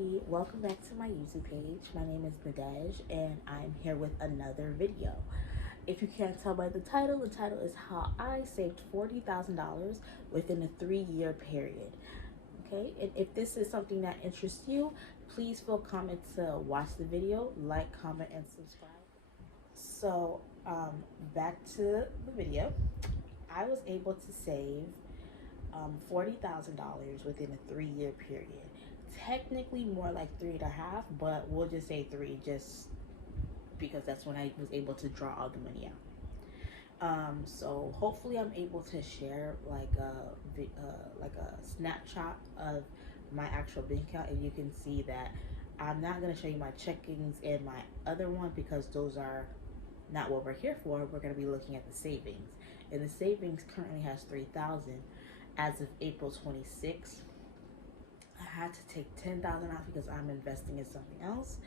everybody, welcome back to my YouTube page. My name is Naderge and I'm here with another video. If you can't tell by the title is how I saved $40,000 within a 3-year period. Okay, and if this is something that interests you, please feel comment to watch the video, like, comment, and subscribe. So back to the video. I was able to save $40,000 within a 3-year period. Technically more like 3.5, but we'll just say 3, just because that's when I was able to draw all the money out. So hopefully I'm able to share like a snapshot of my actual bank account, and you can see that I'm not going to show you my checkings and my other one because those are not what we're here for. We're going to be looking at the savings, and the savings currently has $3,000 as of April 26th. I had to take $10,000 out because I'm investing in something else,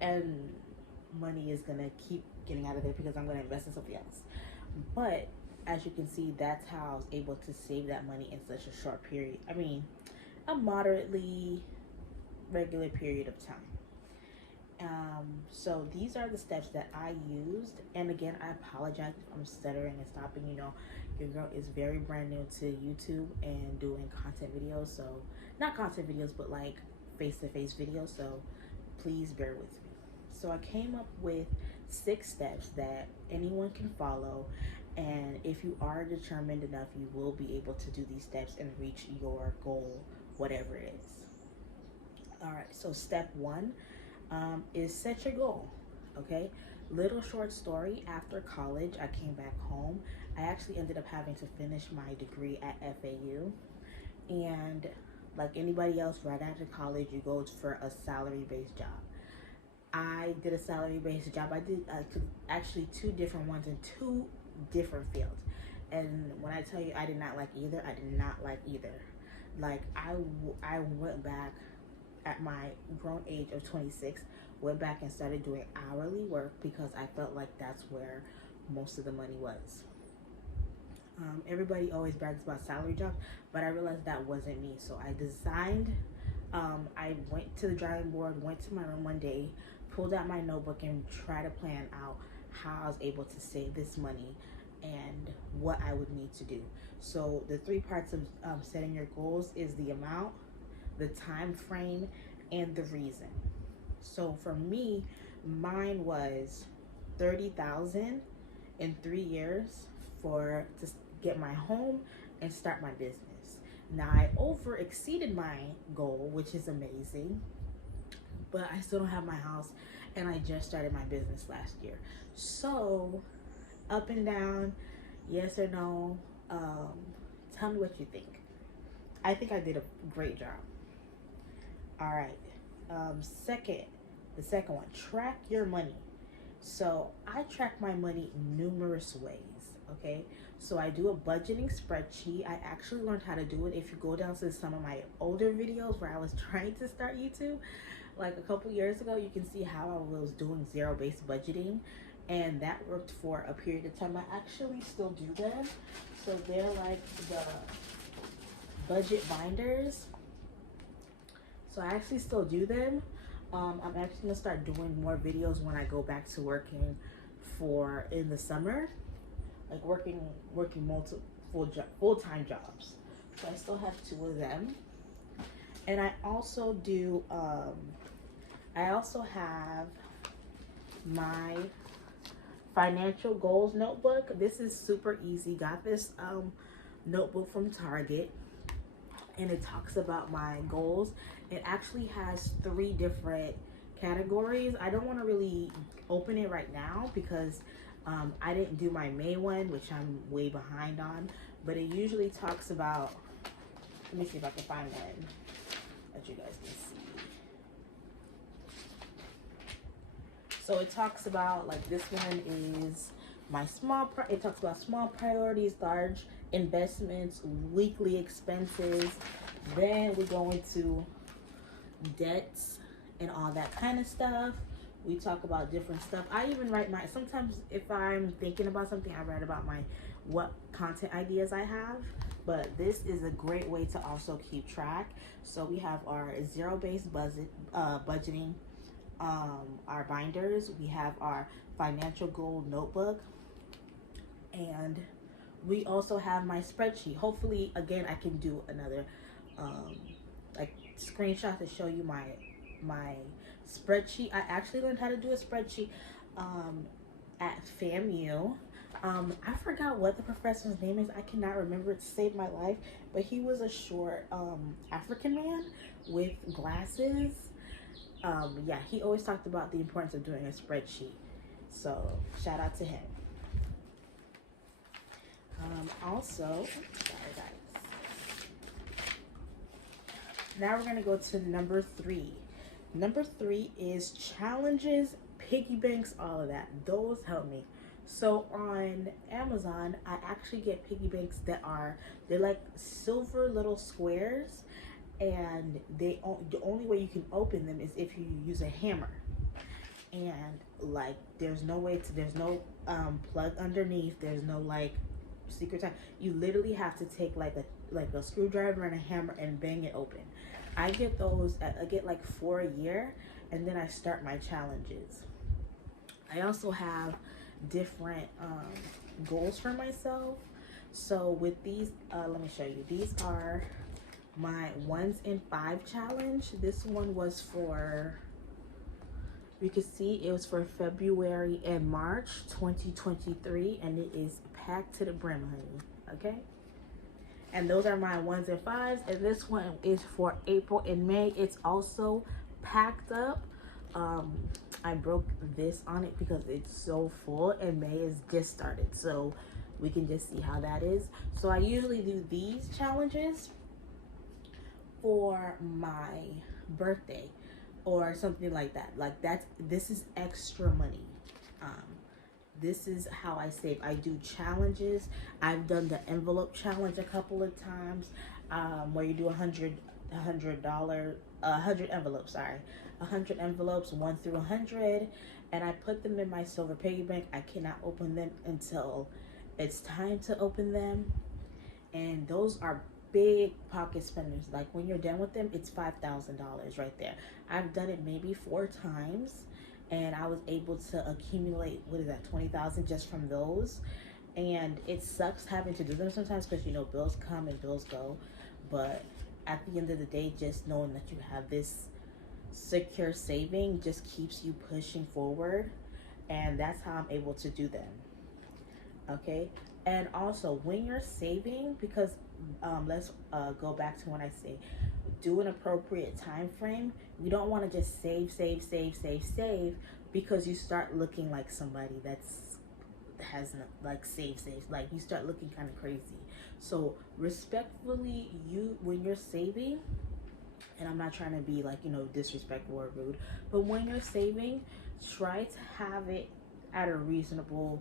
and money is gonna keep getting out of there because I'm gonna invest in something else. But as you can see, that's how I was able to save that money in such a short period. I mean, a moderately regular period of time. So these are the steps that I used, and again, I apologize if I'm stuttering and stopping. You know, your girl is very brand new to YouTube and doing content videos, so not content videos, but like face-to-face videos, so please bear with me. So I came up with 6 steps that anyone can follow, and if you are determined enough, you will be able to do these steps and reach your goal, whatever it is. All right, so step 1 is set your goal. Okay, little short story. After college, I came back home. I actually ended up having to finish my degree at FAU, and like anybody else, right after college, you go for a salary-based job. I did a salary-based job. I did actually 2 different ones in 2 different fields, and when I tell you I did not like either, I did not like either. Like I went back at my grown age of 26, went back and started doing hourly work because I felt like that's where most of the money was. Everybody always brags about salary jobs, but I realized that wasn't me. So I designed, I went to the drawing board, went to my room one day, pulled out my notebook and tried to plan out how I was able to save this money and what I would need to do. So the 3 parts of setting your goals is the amount, the time frame, and the reason. So for me, mine was $30,000 in 3 years to get my home and start my business. Now I over exceeded my goal, which is amazing, but I still don't have my house, and I just started my business last year. So up and down, yes or no, tell me what you think. I think I did a great job. All right, the second one, track your money. So I track my money numerous ways, okay? So I do a budgeting spreadsheet. I actually learned how to do it. If you go down to some of my older videos where I was trying to start YouTube, like a couple years ago, you can see how I was doing zero-based budgeting, and that worked for a period of time. I actually still do them. So they're like the budget binders. So I actually still do them. I'm actually gonna start doing more videos when I go back to working in the summer, like working multiple full-time jobs. So I still have 2 of them, and I also do. I also have my financial goals notebook. This is super easy. Got this notebook from Target, and it talks about my goals. It actually has 3 different categories. I don't want to really open it right now because I didn't do my May one, which I'm way behind on, but it usually talks about, let me see if I can find one that you guys can see. So it talks about, like, this one is my it talks about small priorities, large investments, weekly expenses. Then we go into debts and all that kind of stuff. We talk about different stuff. I even write sometimes if I'm thinking about something, I write about what content ideas I have. but this is a great way to also keep track. So we have our zero-based budgeting, our binders. We have our financial goal notebook, and we also have my spreadsheet. Hopefully, again, I can do another like screenshot to show you my spreadsheet. I actually learned how to do a spreadsheet at FAMU. I forgot what the professor's name is. I cannot remember it to save my life, but he was a short African man with glasses. Yeah, he always talked about the importance of doing a spreadsheet. So shout out to him. Also, sorry guys. Now we're gonna go to number 3. Number 3 is challenges, piggy banks, all of that. Those help me. So on Amazon, I actually get piggy banks they're like silver little squares, and the only way you can open them is if you use a hammer. And like there's no plug underneath. There's no like secret time. You literally have to take like a screwdriver and a hammer and bang it open. I get those. I get like 4 a year, and then I start my challenges. I also have different goals for myself. So with these, let me show you. These are my 1s in 5 challenge. This one was for, you can see it was for February and March 2023, and it is packed to the brim, honey. Okay. And those are my 1s and 5s, and this one is for April and May. It's also packed up. I broke this on it because it's so full, and May is just started, so we can just see how that is. So I usually do these challenges for my birthday or something like that. Like this is extra money. This is how I save. I do challenges. I've done the envelope challenge a couple of times, where you do $100 envelopes. Sorry, 100 envelopes, 1 through 100, and I put them in my silver piggy bank. I cannot open them until it's time to open them, and those are big pocket spenders. Like when you're done with them, it's $5,000 right there. I've done it maybe 4 times, and I was able to accumulate, what is that, 20,000 just from those. And it sucks having to do them sometimes because, you know, bills come and bills go. But at the end of the day, just knowing that you have this secure saving just keeps you pushing forward. And that's how I'm able to do them. Okay. And also when you're saving, because let's go back to when I say do an appropriate time frame. You don't want to just save because you start looking like somebody has like save. Like you start looking kind of crazy. So respectfully, when you're saving, and I'm not trying to be like, you know, disrespectful or rude, but when you're saving, try to have it at a reasonable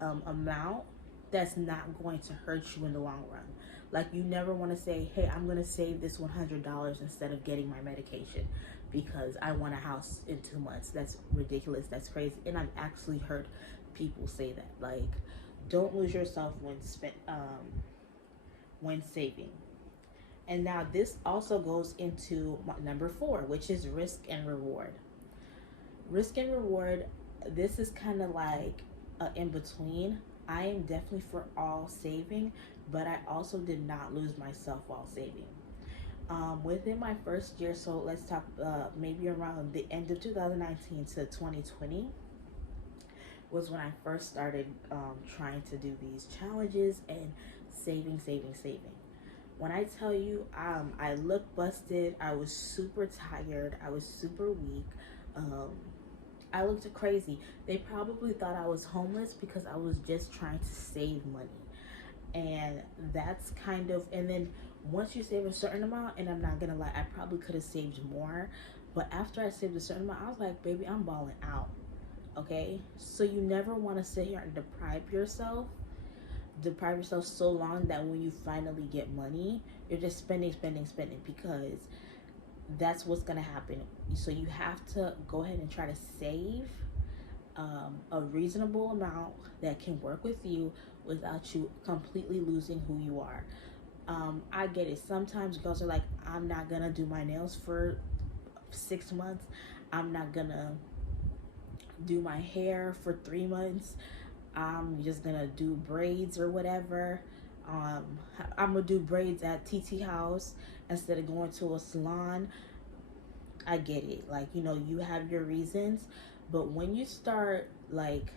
amount that's not going to hurt you in the long run. Like you never want to say, hey, I'm going to save this $100 instead of getting my medication because I want a house in 2 months. That's ridiculous. That's crazy. And I've actually heard people say that. Like, don't lose yourself when saving. And now this also goes into number 4, which is risk and reward. Risk and reward, this is kind of like in between. I am definitely for all saving, but I also did not lose myself while saving. Within my first year, so let's talk maybe around the end of 2019 to 2020 was when I first started trying to do these challenges and saving. When I tell you, I looked busted. I was super tired. I was super weak. I looked crazy. They probably thought I was homeless because I was just trying to save money. And that's kind of, and then once you save a certain amount, and I'm not gonna lie, I probably could have saved more, but after I saved a certain amount, I was like, baby, I'm balling out. Okay, so you never want to sit here and deprive yourself so long that when you finally get money, you're just spending because that's what's gonna happen. So you have to go ahead and try to save a reasonable amount that can work with you without you completely losing who you are. I get it. Sometimes girls are like, I'm not gonna do my nails for 6 months. I'm not gonna do my hair for 3 months. I'm just gonna do braids or whatever. Um, I'm gonna do braids at TT House instead of going to a salon. I get it. Like, you know, you have your reasons, but when you start like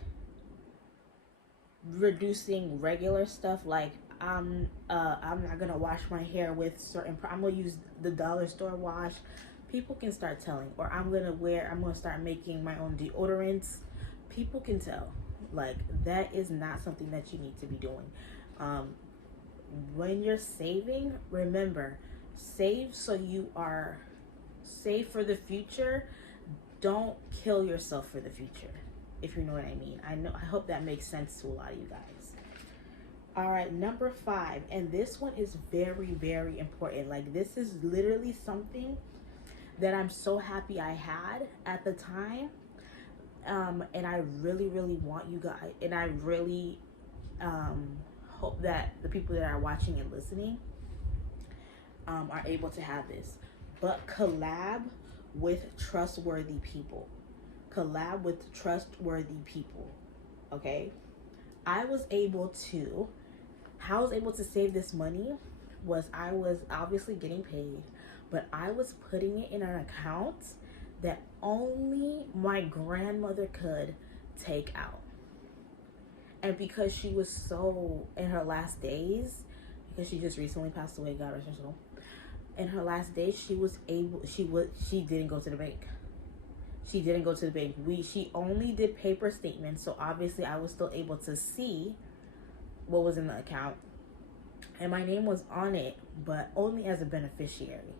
reducing regular stuff, like I'm not gonna wash my hair with certain. I'm gonna use the dollar store wash. People can start telling, or I'm gonna start making my own deodorants. People can tell. Like, that is not something that you need to be doing. Um, when you're saving, remember, save so you are save for the future. Don't kill yourself for the future, if you know what I mean. I hope that makes sense to a lot of you guys. All right, number 5, and this one is very, very important. Like, this is literally something that I'm so happy I had at the time. And I really, really want you guys, and I really hope that the people that are watching and listening are able to have this. But collab with trustworthy people. Collab with trustworthy people. Okay? How I was able to save this money was I was obviously getting paid, but I was putting it in an account that only my grandmother could take out. And because she was so in her last days, because she just recently passed away, God rest her soul. In her last days, she didn't go to the bank. She didn't go to the bank. She only did paper statements, so obviously I was still able to see what was in the account. And my name was on it, but only as a beneficiary.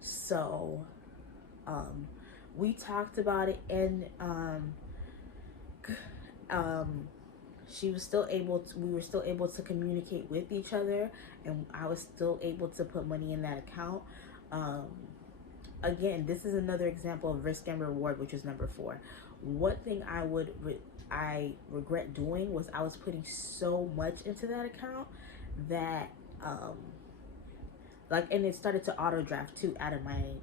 So we talked about it, and we were still able to communicate with each other, and I was still able to put money in that account. Again, this is another example of risk and reward, which is number 4. One thing I regret doing was I was putting so much into that account that and it started to auto draft too out of my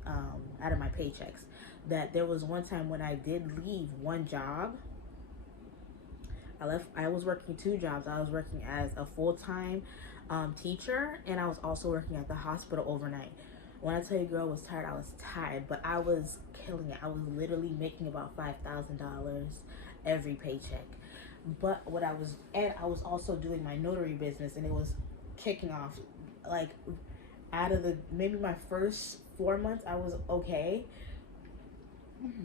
paychecks. That there was one time when I did leave one job. I was working 2 jobs. I was working as a full-time teacher, and I was also working at the hospital overnight. When I tell you, girl, was tired, I was tired, but I was killing it. I was literally making about $5,000 every paycheck. But I was also doing my notary business, and it was kicking off. Like, out of maybe my first 4 months, I was okay.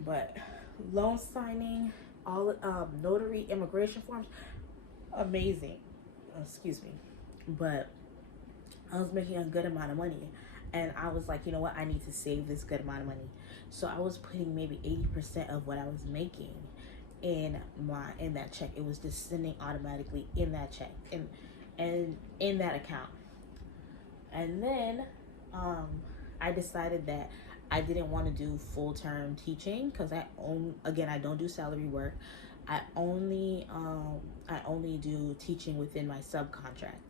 But loan signing, all notary, immigration forms, amazing. Excuse me. But I was making a good amount of money. And I was like, you know what? I need to save this good amount of money. So I was putting maybe 80% of what I was making in that check. It was just sending automatically in that check and in that account. And then I decided that I didn't want to do full-term teaching because I don't do salary work. I only do teaching within my subcontract.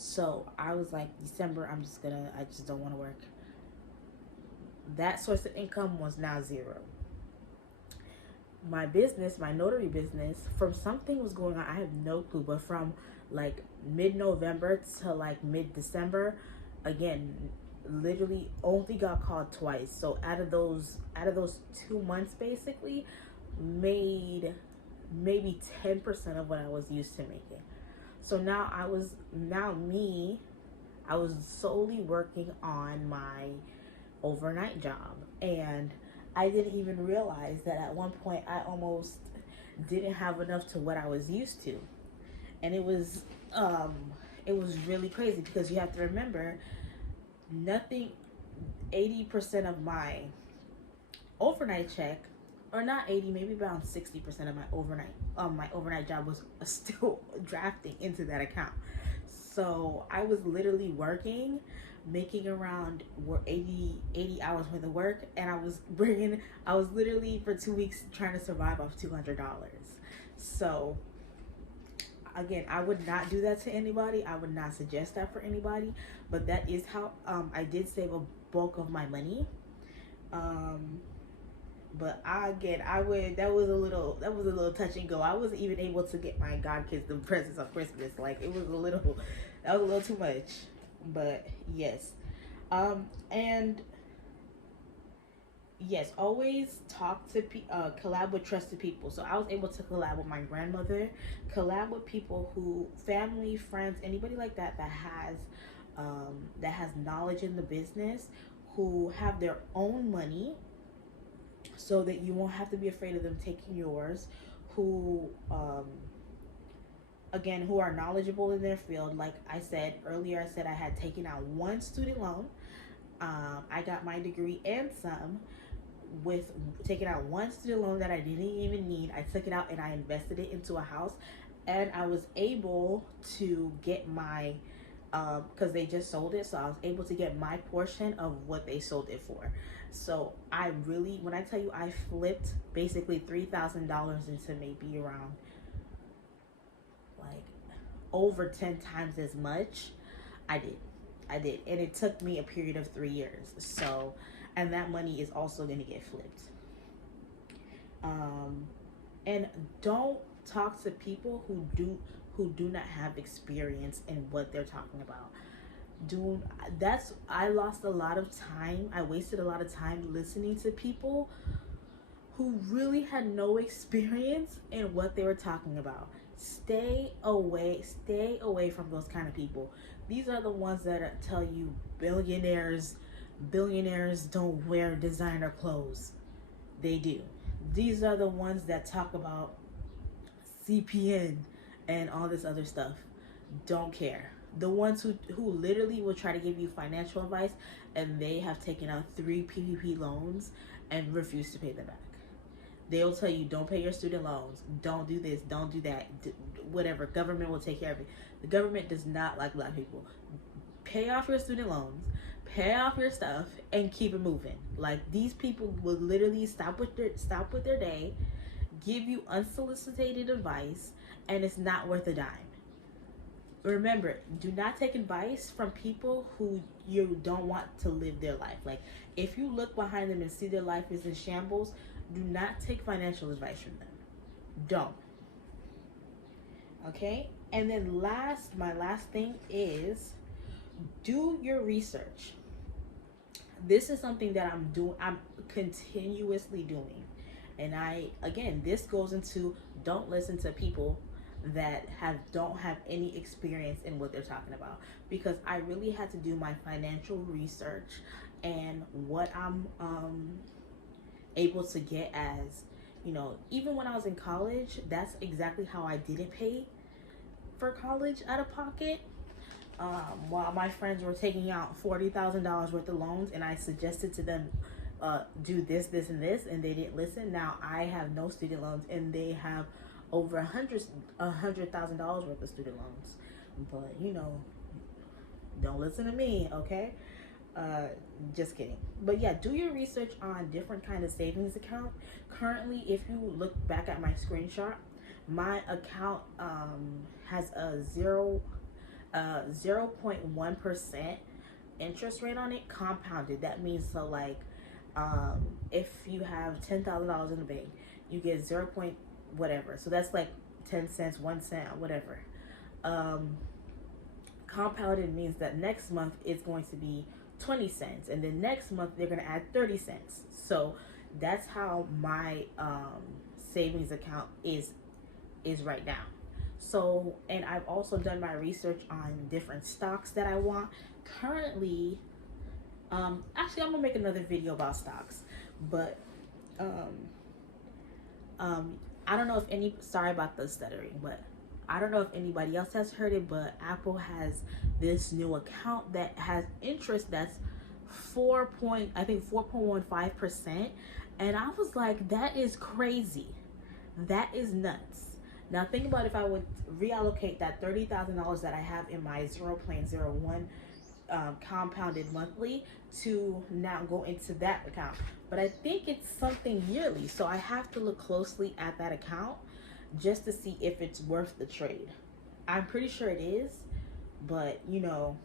So I was like, December, I just don't want to work. That source of income was now 0. My business, my notary business, from something was going on, I have no clue, but from like mid-November to like mid-December, again, literally only got called twice. So out of those 2 months, basically made maybe 10% of what I was used to making. So now I was solely working on my overnight job, and I didn't even realize that at one point I almost didn't have enough to what I was used to. And it was really crazy because you have to remember 80% of my overnight check, or not 80, maybe around 60% of my overnight job was still drafting into that account. So I was literally working, making around 80 hours worth of work, and I was literally for 2 weeks trying to survive off $200. So again, I would not do that to anybody. I would not suggest that for anybody, but that is how I did save a bulk of my money. But I would, that was a little touch and go. I wasn't even able to get my god kids the presents on Christmas. Like, it was a little, that was a little too much. But yes. And yes, always talk to collab with trusted people. So I was able to collab with my grandmother, collab with people who, family, friends, anybody like that that has knowledge in the business, who have their own money, so that you won't have to be afraid of them taking yours, who again, who are knowledgeable in their field. Like I said earlier, I said I had taken out one student loan. I got my degree and some with taking out one student loan that I didn't even need. I took it out and I invested it into a house, and I was able to get my because they just sold it, so I was able to get my portion of what they sold it for. So I really, when I tell you I flipped basically $3,000 into maybe around like over 10 times as much, I did, and it took me a period of 3 years. So, and that money is also going to get flipped. And don't talk to people who do not have experience in what they're talking about. I lost a lot of time. I wasted a lot of time listening to people who really had no experience in what they were talking about. Stay away from those kind of people. These are the ones that tell you billionaires don't wear designer clothes. They do. These are the ones that talk about CPN and all this other stuff. Don't care. The ones who literally will try to give you financial advice, and they have taken out 3 PPP loans and refuse to pay them back. They'll tell you, don't pay your student loans, don't do this, don't do that, whatever. Government will take care of it. The government does not like black people. Pay off your student loans, pay off your stuff, and keep it moving. Like, these people will literally stop with their day, give you unsolicited advice, and it's not worth a dime. Remember, do not take advice from people who you don't want to live their life. Like, if you look behind them and see their life is in shambles, do not take financial advice from them. Don't. Okay? And then my last thing is, do your research. This is something that I'm continuously doing. And this goes into, don't listen to people that don't have any experience in what they're talking about, because I really had to do my financial research, and what I'm able to get as, even when I was in college, that's exactly how I didn't pay for college out of pocket. While my friends were taking out $40,000 worth of loans, and I suggested to them, do this, and this, and they didn't listen. Now I have no student loans, and they have over $100,000 worth of student loans. But don't listen to me, okay? Just kidding. But yeah, do your research on different kind of savings account. Currently, if you look back at my screenshot, my account has a 0.1% interest rate on it, compounded. That means, so like, if you have $10,000 in the bank, you get 0. Whatever. So that's like 10 cents, 1 cent, whatever. Compounded means that next month it's going to be 20 cents, and then next month they're going to add 30 cents. So that's how my savings account is right now. So, and I've also done my research on different stocks that I want. Currently, actually, I'm gonna make another video about stocks, but I don't know if sorry about the stuttering, but I don't know if anybody else has heard it, but Apple has this new account that has interest that's 4.15%, and I was like, that is crazy. That is nuts. Now think about if I would reallocate that $30,000 that I have in my 0.01 compounded monthly to now go into that account. But I think it's something yearly, so I have to look closely at that account just to see if it's worth the trade. I'm pretty sure it is, but you know,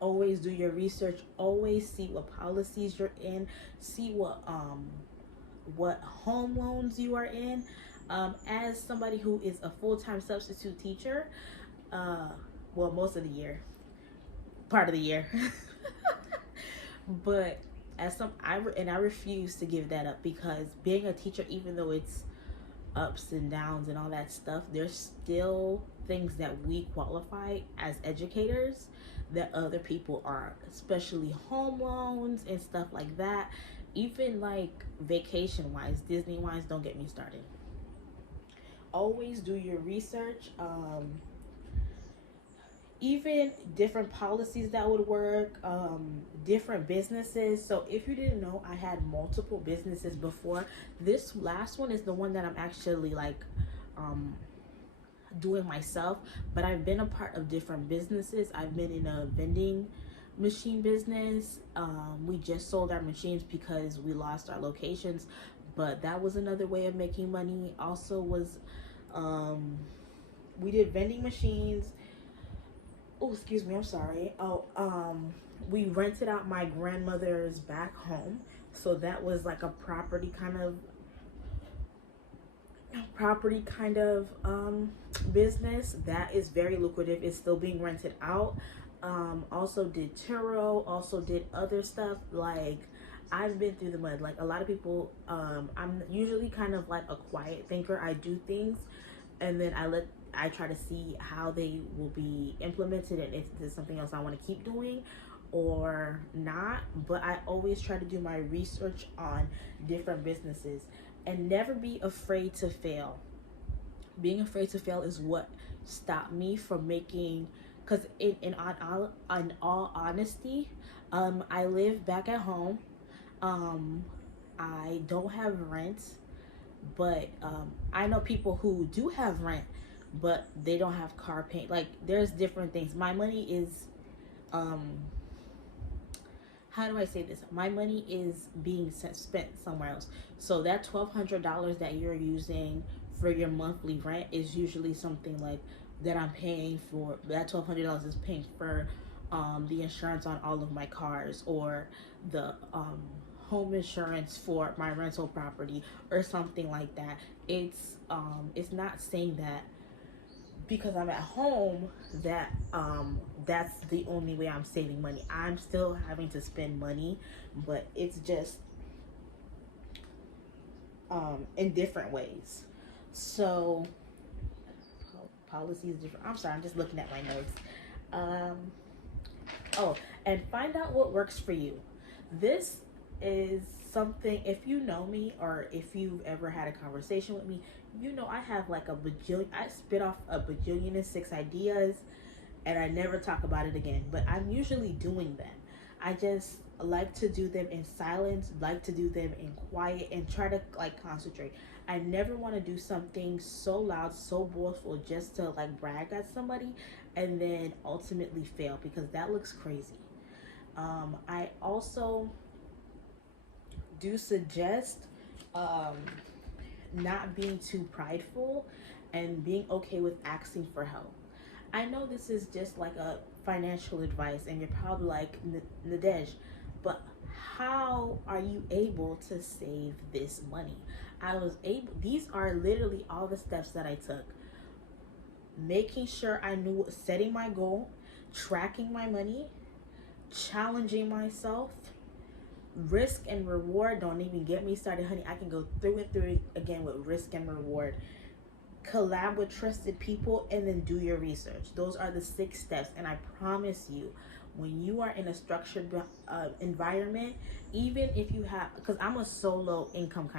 always do your research. Always see what policies you're in. See what home loans you are in. As somebody who is a full-time substitute teacher, well, most of the year, part of the year, but as some I refuse to give that up, because being a teacher, even though it's ups and downs and all that stuff, there's still things that we qualify as educators that other people aren't, especially home loans and stuff like that. Even like vacation wise, Disney wise, don't get me started. Always do your research. Even different policies that would work, different businesses. So if you didn't know, I had multiple businesses before. This last one is the one that I'm actually like doing myself, but I've been a part of different businesses. I've been in a vending machine business. We just sold our machines because we lost our locations, but that was another way of making money. Also was we did vending machines. Oh, excuse me, I'm sorry. We rented out my grandmother's back home, so that was like a property kind of business that is very lucrative. It's still being rented out. Also did Turo, also did other stuff. Like, I've been through the mud. Like a lot of people, I'm usually kind of like a quiet thinker. I do things and then I try to see how they will be implemented and if there's something else I want to keep doing or not. But I always try to do my research on different businesses and never be afraid to fail. Being afraid to fail is what stopped me from making, because in all honesty, I live back at home. I don't have rent, but I know people who do have rent, but they don't have car payment. Like, there's different things. My money is, how do I say this? My money is being spent somewhere else. So that $1,200 that you're using for your monthly rent is usually something like that I'm paying for. That $1,200 is paying for the insurance on all of my cars, or the home insurance for my rental property, or something like that. It's not saying that because I'm at home that that's the only way I'm saving money. I'm still having to spend money, but it's just in different ways. So policy is different. I'm sorry, I'm just looking at my notes. Oh, and find out what works for you. This is something, if you know me or if you've ever had a conversation with me, you know I have like I spit off a bajillion and 6 ideas and I never talk about it again, but I'm usually doing them. I just like to do them in silence, like to do them in quiet, and try to like concentrate. I never want to do something so loud, so boastful, just to like brag at somebody and then ultimately fail, because that looks crazy. I also do suggest not being too prideful and being okay with asking for help. I know this is just like a financial advice and you're probably like, Naderge, but how are you able to save this money? These are literally all the steps that I took. Making sure I knew, setting my goal, tracking my money, challenging myself, risk and reward. Don't even get me started, honey. I can go through and through it again with risk and reward. Collab with trusted people, and then do your research. Those are the 6 steps, and I promise you, when you are in a structured environment, even if you have, because I'm a solo income,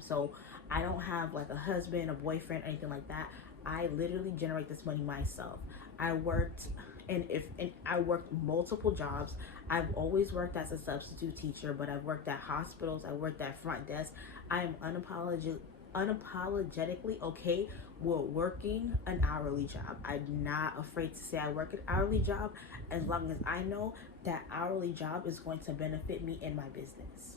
so I don't have like a husband, a boyfriend, anything like that. I literally generate this money myself. I worked I worked multiple jobs. I've always worked as a substitute teacher, but I've worked at hospitals, I worked at front desk. I am unapologetically okay with working an hourly job. I'm not afraid to say I work an hourly job, as long as I know that hourly job is going to benefit me in my business.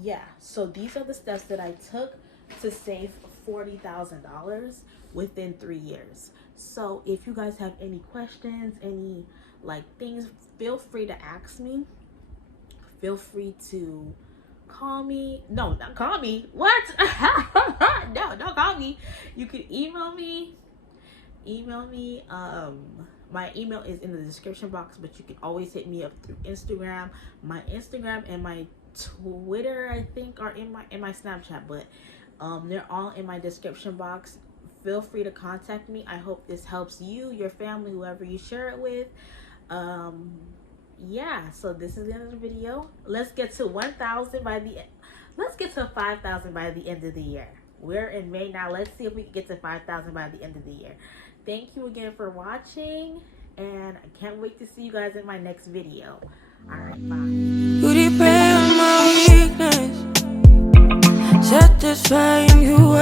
Yeah, so these are the steps that I took to save $40,000 within 3 years. So if you guys have any questions, any like things, feel free to ask me. Feel free to call me. No, not call me. What? No, don't call me. You can email me. My email is in the description box, but you can always hit me up through Instagram. My Instagram and my Twitter, I think, are in my Snapchat, but they're all in my description box. Feel free to contact me. I hope this helps you, your family, whoever you share it with. Yeah, so this is the end of the video. Let's get to 1,000 by the let's get to 5,000 by the end of the year. We're in May now. Let's see if we can get to 5,000 by the end of the year. Thank you again for watching, and I can't wait to see you guys in my next video. All right, bye. You depend on my weakness, satisfying you.